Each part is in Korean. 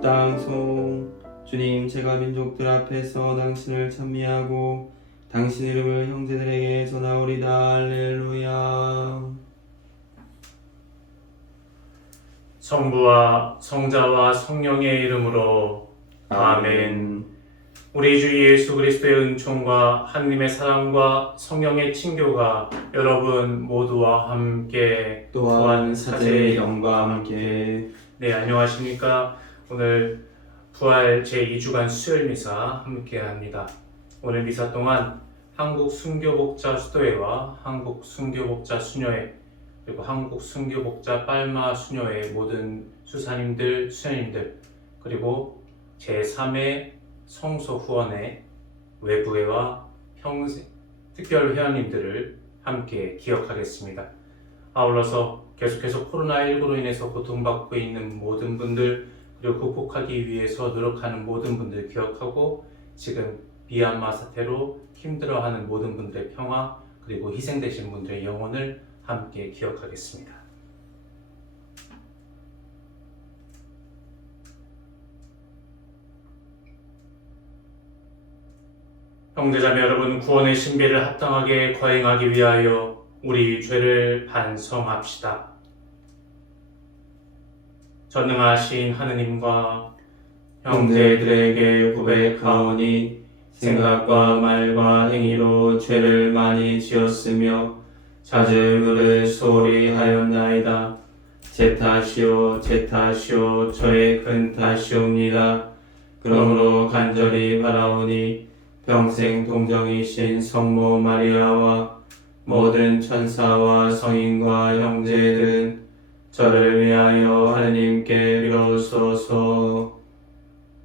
합당송. 주님, 제가 민족들 앞에서 당신을 찬미하고 당신 이름을 형제들에게 전하오리다. 할렐루야. 성부와 성자와 성령의 이름으로 아멘. 우리 주 예수 그리스도의 은총과 하느님의 사랑과 성령의 친교가 여러분 모두와 함께 또한 사제의 영과 함께. 네, 안녕하십니까. 오늘 부활 제2주간 수요일 미사 함께 합니다. 오늘 미사 동안 한국 순교복자 수도회와 한국 순교복자 수녀회 그리고 한국 순교복자 빨마 수녀회 모든 수사님들, 수녀님들 그리고 제3회 성소 후원회 외부회와 특별 회원님들을 함께 기억하겠습니다. 아울러서 계속해서 코로나19로 인해서 고통받고 있는 모든 분들 그리고 극복하기 위해서 노력하는 모든 분들 기억하고 지금 미얀마 사태로 힘들어하는 모든 분들의 평화 그리고 희생되신 분들의 영혼을 함께 기억하겠습니다. 형제자매 여러분, 구원의 신비를 합당하게 거행하기 위하여 우리 죄를 반성합시다. 전능하신 하느님과 형제들에게 고백하오니 생각과 말과 행위로 죄를 많이 지었으며 자주 소홀히 하였나이다. 제 탓이요 제 탓이요 저의 큰 탓이옵니다. 그러므로 간절히 바라오니 평생 동정이신 성모 마리아와 모든 천사와 성인과 형제들은 저를 위하여 하느님께 빌어주소서.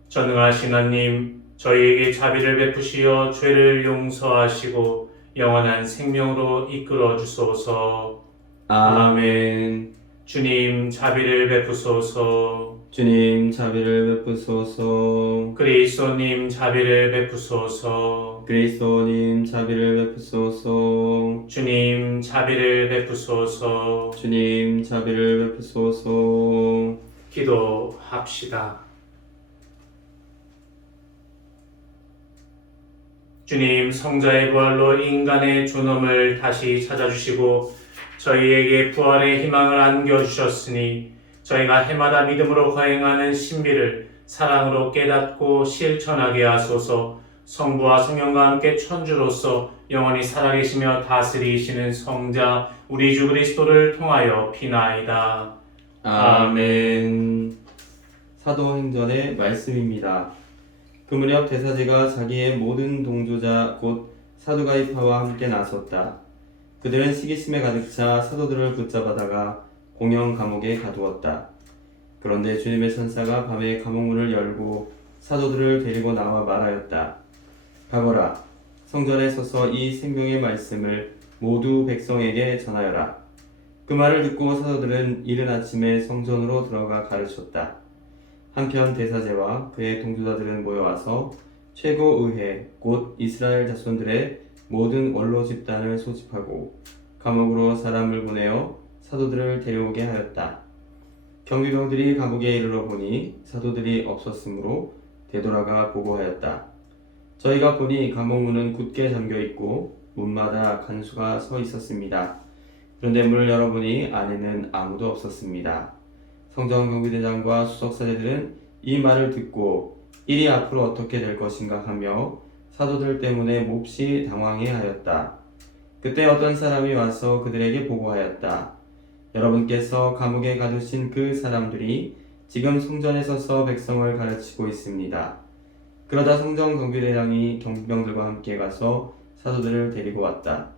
전능하신 하나님, 저희에게 자비를 베푸시어 죄를 용서하시고 영원한 생명으로 이끌어 주소서. 아멘. 주님 자비를 베푸소서. 주님 자비를 베푸소서. 그리스도님 자비를 베푸소서. 그리스도님 자비를 베푸소서. 주님 자비를 베푸소서. 주님 자비를 베푸소서. 기도합시다. 주님, 성자의 부활로 인간의 존엄을 다시 찾아주시고 저희에게 부활의 희망을 안겨주셨으니 저희가 해마다 믿음으로 거행하는 신비를 사랑으로 깨닫고 실천하게 하소서. 성부와 성령과 함께 천주로서 영원히 살아계시며 다스리시는 성자 우리 주 그리스도를 통하여 비나이다. 아멘. 사도행전의 말씀입니다. 그 무렵 대사제가 자기의 모든 동조자 곧 사두가이파와 함께 나섰다. 그들은 시기심에 가득 차 사도들을 붙잡아다가 공영 감옥에 가두었다. 그런데 주님의 천사가 밤에 감옥문을 열고 사도들을 데리고 나와 말하였다. 가거라. 성전에 서서 이 생명의 말씀을 모두 백성에게 전하여라. 그 말을 듣고 사도들은 이른 아침에 성전으로 들어가 가르쳤다. 한편 대사제와 그의 동조자들은 모여와서 최고 의회 곧 이스라엘 자손들의 모든 원로 집단을 소집하고 감옥으로 사람을 보내어 사도들을 데려오게 하였다. 경비병들이 감옥에 이르러 보니 사도들이 없었으므로 되돌아가 보고하였다. 저희가 보니 감옥문은 굳게 잠겨 있고 문마다 간수가 서 있었습니다. 그런데 문을 열어보니 안에는 아무도 없었습니다. 성전경비대장과 수석사제들은 이 말을 듣고 일이 앞으로 어떻게 될 것인가 하며 사도들 때문에 몹시 당황해하였다. 그때 어떤 사람이 와서 그들에게 보고하였다. 여러분께서 감옥에 가두신 그 사람들이 지금 성전에 서서 백성을 가르치고 있습니다. 그러다 성전경비대장이 경비병들과 함께 가서 사도들을 데리고 왔다.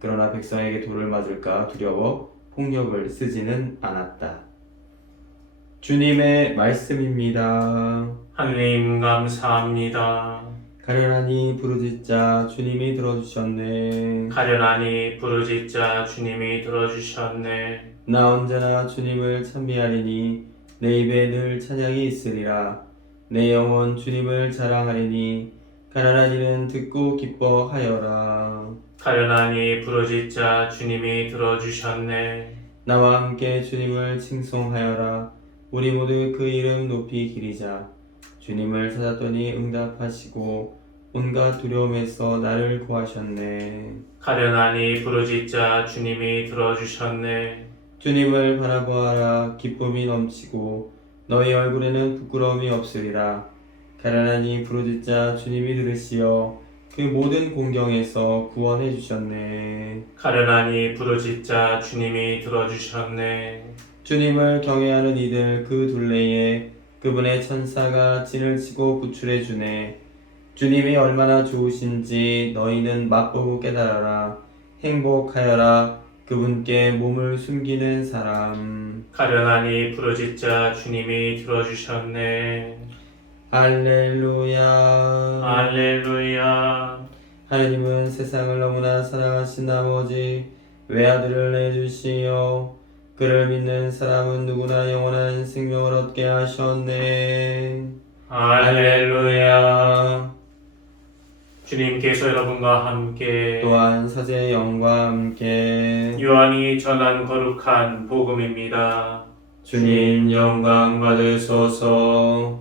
그러나 백성에게 돌을 맞을까 두려워 폭력을 쓰지는 않았다. 주님의 말씀입니다. 하느님 감사합니다. 가련하니 부르짖자 주님이 들어주셨네. 가련하니 부르짖자 주님이 들어주셨네. 나 언제나 주님을 찬미하리니 내 입에 늘 찬양이 있으리라. 내 영혼 주님을 자랑하리니 가련한 이는 듣고 기뻐하여라. 가련하니 부르짖자 주님이 들어주셨네. 나와 함께 주님을 칭송하여라. 우리 모두 그 이름 높이 기리자. 주님을 찾았더니 응답하시고 온갖 두려움에서 나를 구하셨네. 가련하니 부르짖자 주님이 들어주셨네. 주님을 바라보아라. 기쁨이 넘치고 너희 얼굴에는 부끄러움이 없으리라. 가련하니 부르짖자 주님이 들으시어 그 모든 공경에서 구원해 주셨네. 가련하니 부르짖자 주님이 들어주셨네. 주님을 경외하는 이들 그 둘레에 그분의 천사가 진을 치고 구출해 주네. 주님이 얼마나 좋으신지 너희는 맛보고 깨달아라. 행복하여라. 그분께 몸을 숨기는 사람. 가련하니 부르짖자 주님이 들어주셨네. 할렐루야. 할렐루야. 하느님은 세상을 너무나 사랑하신 나머지 외아들을 내주시어 그를 믿는 사람은 누구나 영원한 생명을 얻게 하셨네. 할렐루야. 주님께서 여러분과 함께 또한 사제의 영과 함께 요한이 전한 거룩한 복음입니다. 주님 영광 받으소서.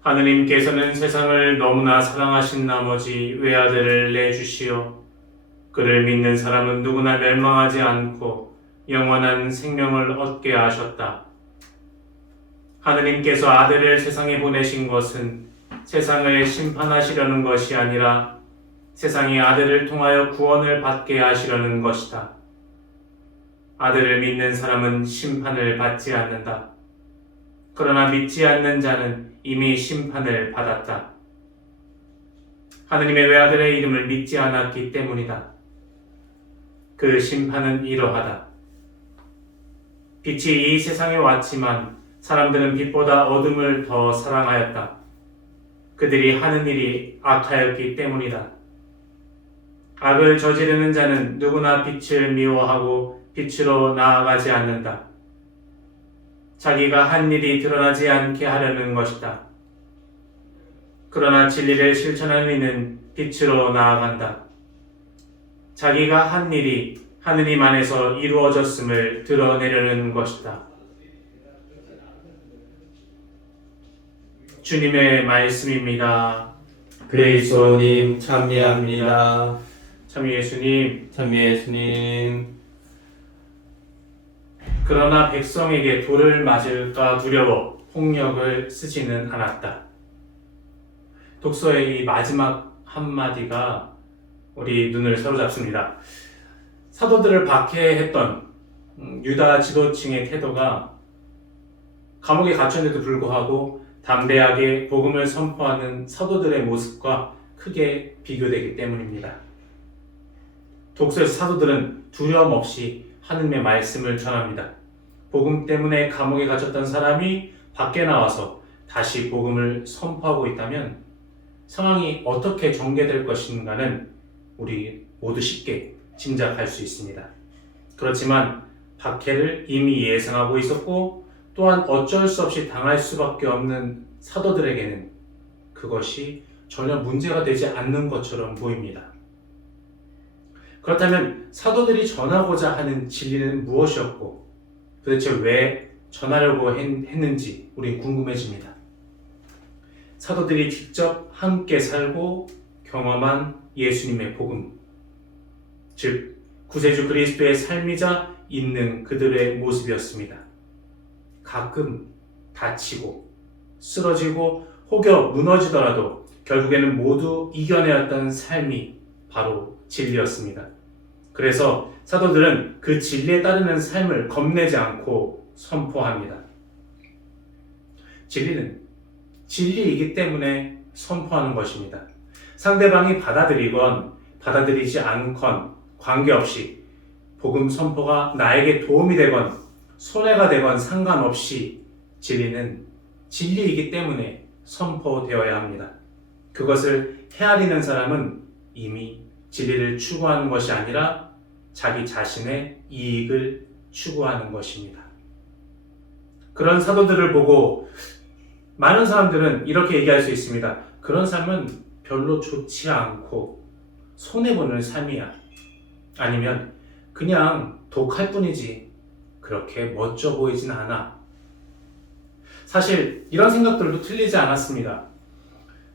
하느님께서는 세상을 너무나 사랑하신 나머지 외아들을 내주시어 그를 믿는 사람은 누구나 멸망하지 않고 영원한 생명을 얻게 하셨다. 하느님께서 아들을 세상에 보내신 것은 세상을 심판하시려는 것이 아니라 세상이 아들을 통하여 구원을 받게 하시려는 것이다. 아들을 믿는 사람은 심판을 받지 않는다. 그러나 믿지 않는 자는 이미 심판을 받았다. 하느님의 외아들의 이름을 믿지 않았기 때문이다. 그 심판은 이러하다. 빛이 이 세상에 왔지만 사람들은 빛보다 어둠을 더 사랑하였다. 그들이 하는 일이 악하였기 때문이다. 악을 저지르는 자는 누구나 빛을 미워하고 빛으로 나아가지 않는다. 자기가 한 일이 드러나지 않게 하려는 것이다. 그러나 진리를 실천하는 이는 빛으로 나아간다. 자기가 한 일이 하느님 안에서 이루어졌음을 드러내려는 것이다. 주님의 말씀입니다. 그리스도님 참배합니다. 참 예수님, 예수님. 그러나 백성에게 돌을 맞을까 두려워 폭력을 쓰지는 않았다. 독서의 이 마지막 한마디가 우리 눈을 사로잡습니다. 사도들을 박해했던 유다 지도층의 태도가 감옥에 갇혔는데도 불구하고 담대하게 복음을 선포하는 사도들의 모습과 크게 비교되기 때문입니다. 독서에서 사도들은 두려움 없이 하느님의 말씀을 전합니다. 복음 때문에 감옥에 갇혔던 사람이 밖에 나와서 다시 복음을 선포하고 있다면 상황이 어떻게 전개될 것인가는 우리 모두 쉽게 짐작할 수 있습니다. 그렇지만 박해를 이미 예상하고 있었고 또한 어쩔 수 없이 당할 수밖에 없는 사도들에게는 그것이 전혀 문제가 되지 않는 것처럼 보입니다. 그렇다면 사도들이 전하고자 하는 진리는 무엇이었고 도대체 왜 전하려고 했는지 우린 궁금해집니다. 사도들이 직접 함께 살고 경험한 예수님의 복음, 즉 구세주 그리스도의 삶이자 있는 그들의 모습이었습니다. 가끔 다치고 쓰러지고 혹여 무너지더라도 결국에는 모두 이겨내었던 삶이 바로 진리였습니다. 그래서 사도들은 그 진리에 따르는 삶을 겁내지 않고 선포합니다. 진리는 진리이기 때문에 선포하는 것입니다. 상대방이 받아들이건 받아들이지 않건 관계없이 복음 선포가 나에게 도움이 되건 손해가 되건 상관없이 진리는 진리이기 때문에 선포되어야 합니다. 그것을 헤아리는 사람은 이미 진리를 추구하는 것이 아니라 자기 자신의 이익을 추구하는 것입니다. 그런 사도들을 보고 많은 사람들은 이렇게 얘기할 수 있습니다. 그런 삶은 별로 좋지 않고 손해보는 삶이야. 아니면 그냥 독할 뿐이지 그렇게 멋져 보이진 않아. 사실 이런 생각들도 틀리지 않았습니다.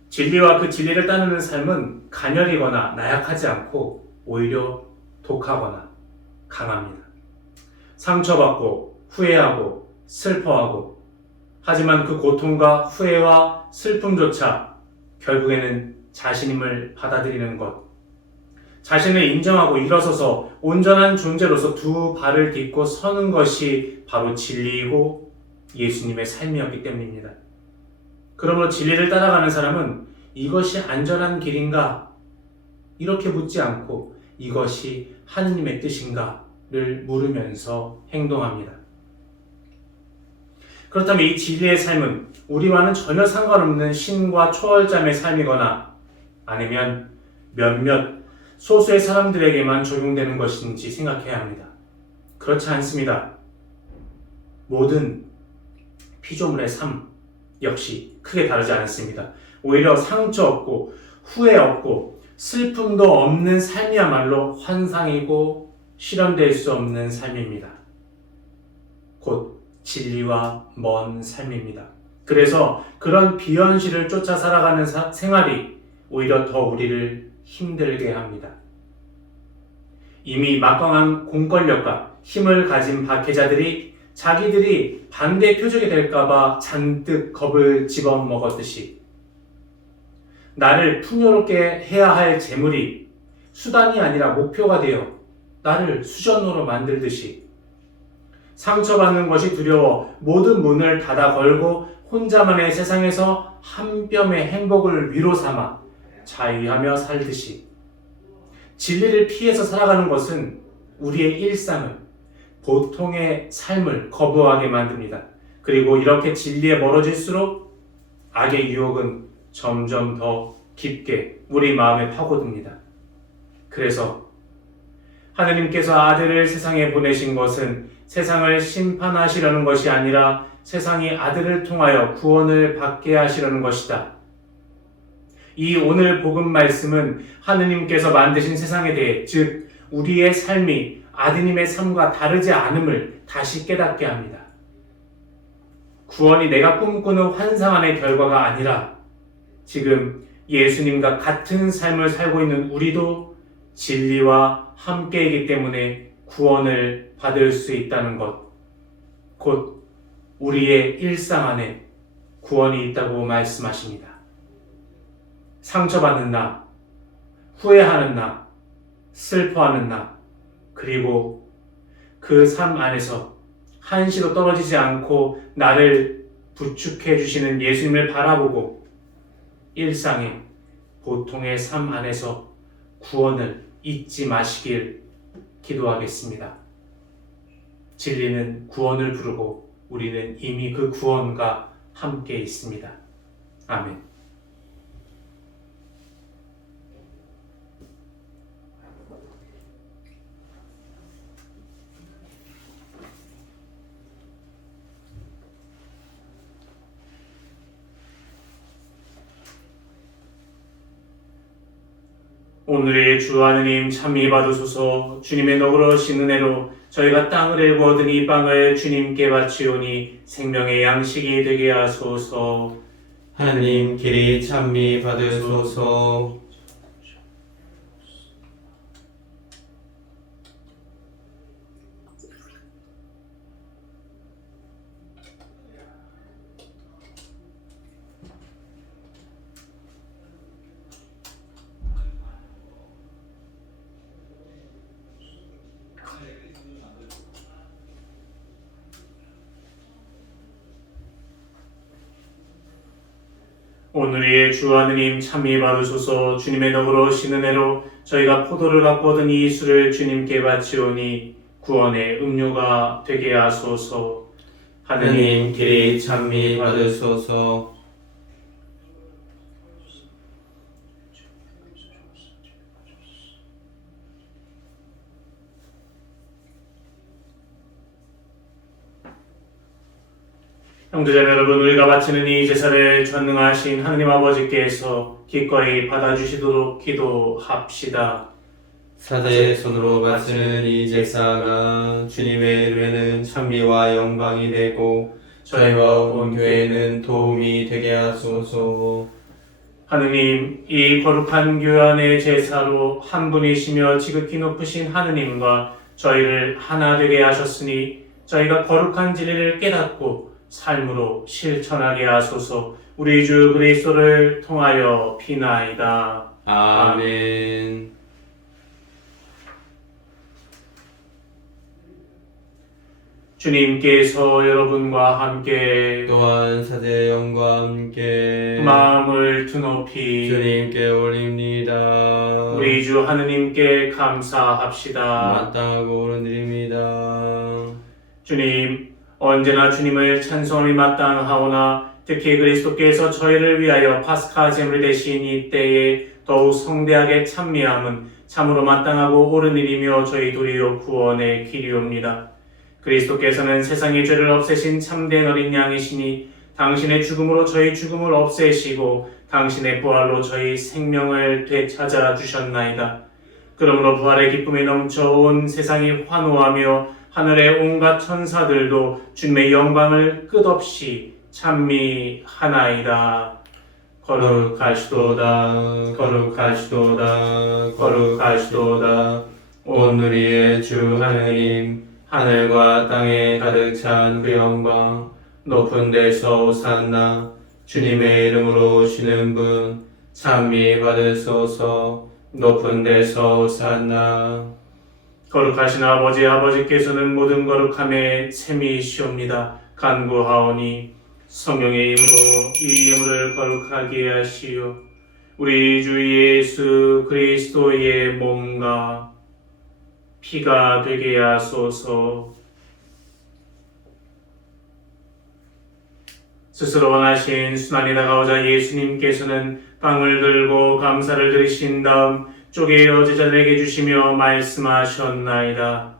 진리와 그 진리를 따르는 삶은 가녀리거나 나약하지 않고 오히려 독하거나 강합니다. 상처받고 후회하고 슬퍼하고, 하지만 그 고통과 후회와 슬픔조차 결국에는 자신임을 받아들이는 것, 자신을 인정하고 일어서서 온전한 존재로서 두 발을 딛고 서는 것이 바로 진리이고 예수님의 삶이었기 때문입니다. 그러므로 진리를 따라가는 사람은 이것이 안전한 길인가? 이렇게 묻지 않고 이것이 하느님의 뜻인가를 물으면서 행동합니다. 그렇다면 이 진리의 삶은 우리와는 전혀 상관없는 신과 초월자의 삶이거나 아니면 몇몇 소수의 사람들에게만 적용되는 것인지 생각해야 합니다. 그렇지 않습니다. 모든 피조물의 삶 역시 크게 다르지 않습니다. 오히려 상처 없고 후회 없고 슬픔도 없는 삶이야말로 환상이고 실현될 수 없는 삶입니다. 곧 진리와 먼 삶입니다. 그래서 그런 비현실을 쫓아 살아가는 생활이 오히려 더 우리를 힘들게 합니다. 이미 막강한 공권력과 힘을 가진 박해자들이 자기들이 반대 표적이 될까봐 잔뜩 겁을 집어먹었듯이, 나를 풍요롭게 해야 할 재물이 수단이 아니라 목표가 되어 나를 수전으로 만들듯이, 상처받는 것이 두려워 모든 문을 닫아 걸고 혼자만의 세상에서 한 뼘의 행복을 위로 삼아 자위하며 살듯이, 진리를 피해서 살아가는 것은 우리의 일상을, 보통의 삶을 거부하게 만듭니다. 그리고 이렇게 진리에 멀어질수록 악의 유혹은 점점 더 깊게 우리 마음에 파고듭니다. 그래서 하느님께서 아들을 세상에 보내신 것은 세상을 심판하시려는 것이 아니라 세상이 아들을 통하여 구원을 받게 하시려는 것이다. 이 오늘 복음 말씀은 하느님께서 만드신 세상에 대해, 즉 우리의 삶이 아드님의 삶과 다르지 않음을 다시 깨닫게 합니다. 구원이 내가 꿈꾸는 환상 안의 결과가 아니라 지금 예수님과 같은 삶을 살고 있는 우리도 진리와 함께이기 때문에 구원을 받을 수 있다는 것, 곧 우리의 일상 안에 구원이 있다고 말씀하십니다. 상처받는 나, 후회하는 나, 슬퍼하는 나, 그리고 그 삶 안에서 한시도 떨어지지 않고 나를 부축해 주시는 예수님을 바라보고 일상의 보통의 삶 안에서 구원을 잊지 마시길 기도하겠습니다. 진리는 구원을 부르고 우리는 이미 그 구원과 함께 있습니다. 아멘. 오늘의 주 하느님 참히 받으소서. 주님의 너그러우신 은혜로 저희가 땅을 일구 얻은 이 빵을 주님께 바치오니 생명의 양식이 되게 하소서. 하나님 길이 찬미 받으소서. 오늘의 주 하느님 참히 받으소서. 주님의 너그러우신 은혜로 저희가 포도를 갖고 얻은 이 술을 주님께 바치오니 구원의 음료가 되게 하소서. 하나님 길이 찬미 받으소서. 형제자매 여러분, 우리가 바치는 이 제사를 전능하신 하느님 아버지께서 기꺼이 받아주시도록 기도합시다. 사제의 손으로 바치는 이 제사가 주님의 이름에는 찬미와 영광이 되고 저희와 온 교회는 도움이 되게 하소서. 하느님, 이 거룩한 교회안의 제사로 한 분이시며 지극히 높으신 하느님과 저희를 하나 되게 하셨으니 저희가 거룩한 진리를 깨닫고 삶으로 실천하게 하소서. 우리 주 그리스도를 통하여 비나이다. 아멘. 주님께서 여러분과 함께 또한 사제의 영과 함께 마음을 드높이 주님께 올립니다. 우리 주 하느님께 감사합시다. 마땅하고 옳은 일입니다. 주님, 언제나 주님을 찬송함이 마땅하오나 특히 그리스도께서 저희를 위하여 파스카 제물 되신 이때에 더욱 성대하게 찬미함은 참으로 마땅하고 옳은 일이며 저희 도리어 구원의 길이옵니다. 그리스도께서는 세상의 죄를 없애신 참된 어린 양이시니 당신의 죽음으로 저희 죽음을 없애시고 당신의 부활로 저희 생명을 되찾아 주셨나이다. 그러므로 부활의 기쁨이 넘쳐온 세상이 환호하며 하늘의 온갖 천사들도 주님의 영광을 끝없이 찬미하나이다. 거룩하시도다, 거룩하시도다, 거룩하시도다. 온 우리의 주 하느님, 하늘과 땅에 가득 찬 그 영광, 높은 데서 오산나, 주님의 이름으로 오시는 분, 찬미 받으소서. 높은 데서 오산나. 거룩하신 아버지께서는 모든 거룩함의 셈이시옵니다. 간구하오니 성령의 힘으로 이 예물을 거룩하게 하시오. 우리 주 예수 그리스도의 몸과 피가 되게 하소서. 스스로 원하신 순환이 다가오자 예수님께서는 빵을 들고 감사를 드리신 다음 쪼개어 제자들에게 주시며 말씀하셨나이다.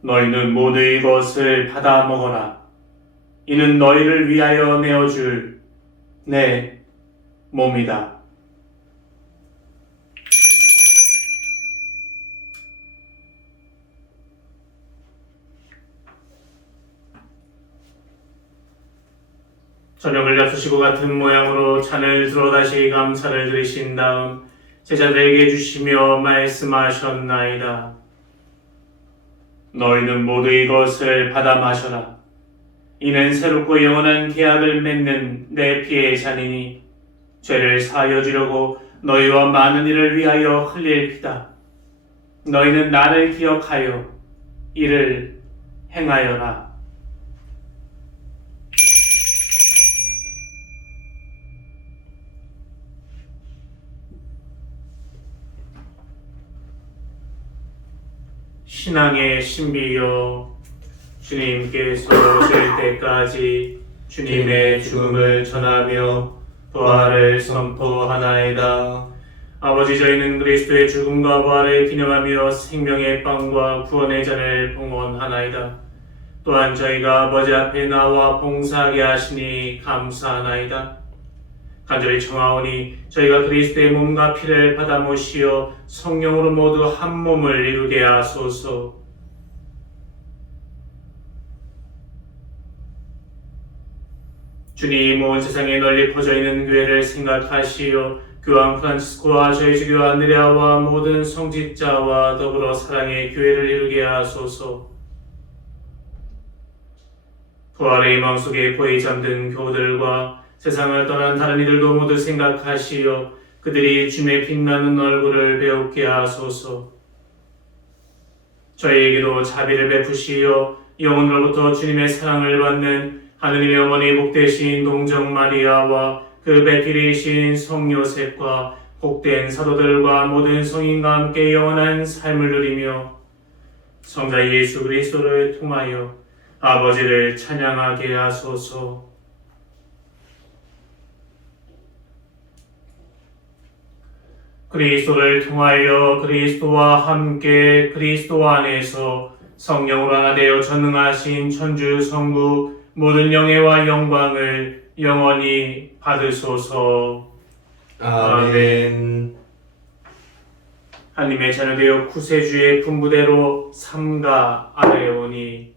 너희는 모두 이것을 받아 먹어라. 이는 너희를 위하여 내어줄 내 몸이다. 저녁을 잡수시고 같은 모양으로 잔을 들어 다시 감사를 드리신 다음 제자들에게 주시며 말씀하셨나이다. 너희는 모두 이것을 받아 마셔라. 이는 새롭고 영원한 계약을 맺는 내 피의 잔이니 죄를 사하여 주려고 너희와 많은 이를 위하여 흘릴 피다. 너희는 나를 기억하여 이를 행하여라. 신앙의 신비여, 주님께서 오실 때까지 주님의 죽음을 전하며 부활을 선포하나이다. 아버지, 저희는 그리스도의 죽음과 부활을 기념하며 생명의 빵과 구원의 잔을 봉헌하나이다. 또한 저희가 아버지 앞에 나와 봉사하게 하시니 감사하나이다. 간절히 청하오니 저희가 그리스도의 몸과 피를 받아 모시어 성령으로 모두 한 몸을 이루게 하소서. 주님, 온 세상에 널리 퍼져 있는 교회를 생각하시어 교황 프란치스코와 저희 주교 안드레아와 모든 성직자와 더불어 사랑의 교회를 이루게 하소서. 부활의 희망 속에 고이 잠든 교우들과 세상을 떠난 다른 이들도 모두 생각하시어 그들이 주님의 빛나는 얼굴을 배우게 하소서. 저희에게도 자비를 베푸시어 영혼으로부터 주님의 사랑을 받는 하느님의 어머니 복되신 동정 마리아와 그 배필이신 성 요셉과 복된 사도들과 모든 성인과 함께 영원한 삶을 누리며 성자 예수 그리스도를 통하여 아버지를 찬양하게 하소서. 그리스도를 통하여 그리스도와 함께 그리스도 안에서 성령으로 하나 되어 전능하신 천주 성부 모든 영예와 영광을 영원히 받으소서. 아멘. 하나님의 자녀되어 구세주의 분부대로 삼가 아뢰오니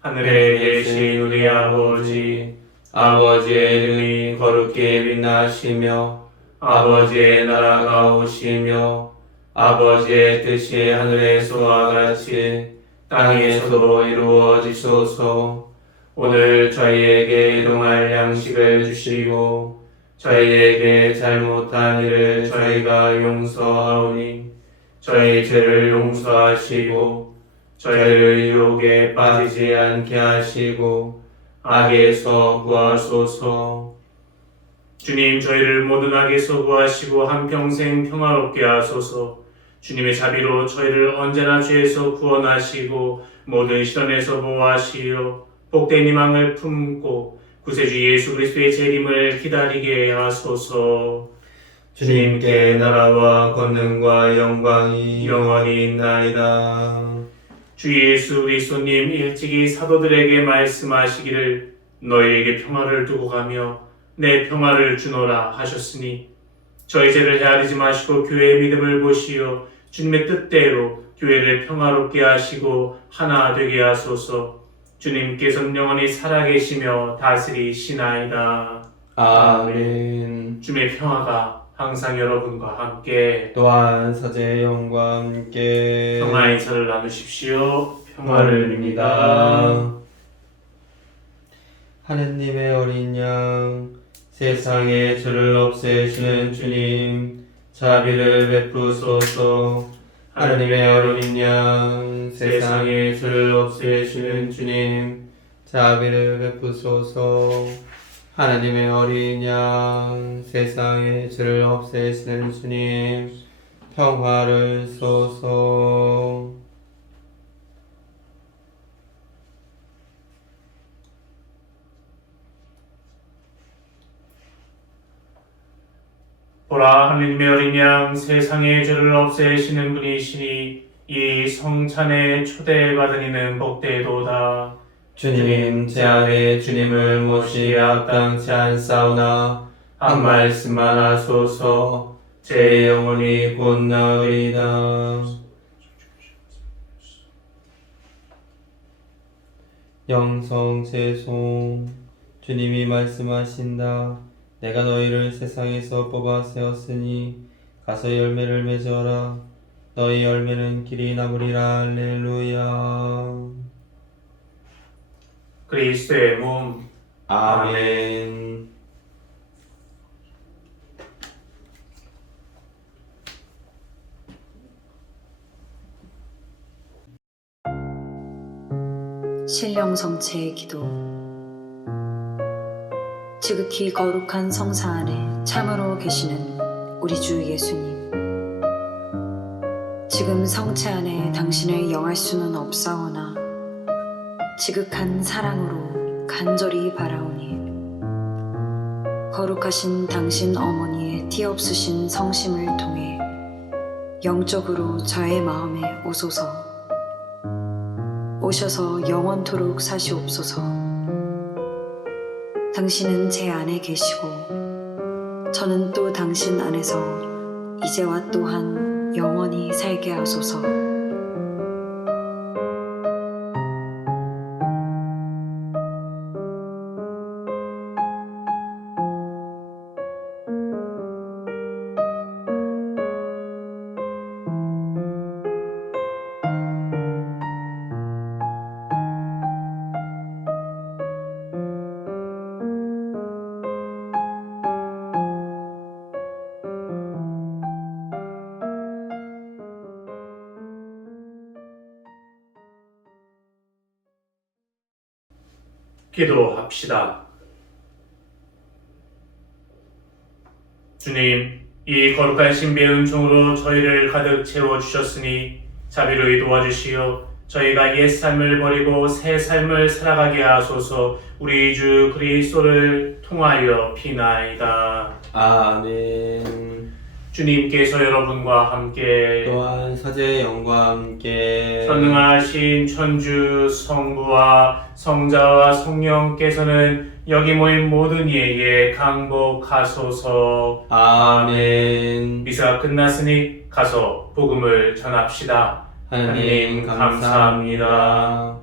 하늘에 계신 우리 아버지의 이름이 거룩히 빛나시며 아버지의 나라가 오시며 아버지의 뜻이 하늘에서와 같이 땅에서도 이루어지소서. 오늘 저희에게 일용할 양식을 주시고 저희에게 잘못한 일을 저희가 용서하오니 저희 죄를 용서하시고 저희를 유혹에 빠지지 않게 하시고 악에서 구하소서. 주님, 저희를 모든 악에서 구하시고 한평생 평화롭게 하소서. 주님의 자비로 저희를 언제나 죄에서 구원하시고 모든 시련에서 보호하시어 복된 희망을 품고 구세주 예수 그리스도의 재림을 기다리게 하소서. 주님께 나라와 권능과 영광이 영원히 있나이다. 주 예수 그리스도님 일찍이 사도들에게 말씀하시기를 너희에게 평화를 두고 가며 내 평화를 주노라 하셨으니 저희 죄를 헤아리지 마시고 교회의 믿음을 보시어 주님의 뜻대로 교회를 평화롭게 하시고 하나 되게 하소서. 주님께서는 영원히 살아계시며 다스리시나이다. 아멘. 주님의 평화가 항상 여러분과 함께 또한 사제의 영과 함께 평화 인사를 나누십시오. 평화를 빕니다. 하느님의 어린 양, 세상의 죄를 없애시는 주님, 자비를 베푸소서. 하느님의 어린 양, 세상의 죄를 없애시는 주님, 자비를 베푸소서. 하나님의 어린 양, 세상의 죄를 없애시는 주님, 평화를 쏘소. 보라, 하느님의 어린 양, 세상의 죄를 없애시는 분이시니 이 성찬에 초대받은 이는 복되도다. 주님, 제 안에 주님을 모시 합당치 않사오나 한 말씀만 하소서. 제 영혼이 곧 나으리다. 영성제송. 주님이 말씀하신다. 내가 너희를 세상에서 뽑아 세웠으니 가서 열매를 맺어라. 너희 열매는 길이 남으리라. 할렐루야. 그리스도의 몸. 아멘. 신령성체의 기도. 지극히 거룩한 성사 안에 참으로 계시는 우리 주 예수님, 지금 성체 안에 당신을 영할 수는 없사오나 지극한 사랑으로 간절히 바라오니 거룩하신 당신 어머니의 티없으신 성심을 통해 영적으로 저의 마음에 오소서. 오셔서 영원토록 사시옵소서. 당신은 제 안에 계시고 저는 또 당신 안에서 이제와 또한 영원히 살게 하소서. 기도합시다. 주님, 이 거룩한 신비의 은총으로 저희를 가득 채워주셨으니 자비로이 도와주시어 저희가 옛 삶을 버리고 새 삶을 살아가게 하소서. 우리 주 그리스도를 통하여 비나이다. 아멘. 주님께서 여러분과 함께 또한 사제의 영과 함께 전능하신 천주 성부와 성자와 성령께서는 여기 모인 모든 이에게 강복하소서. 아멘. 미사가 끝났으니 가서 복음을 전합시다. 하나님 감사합니다.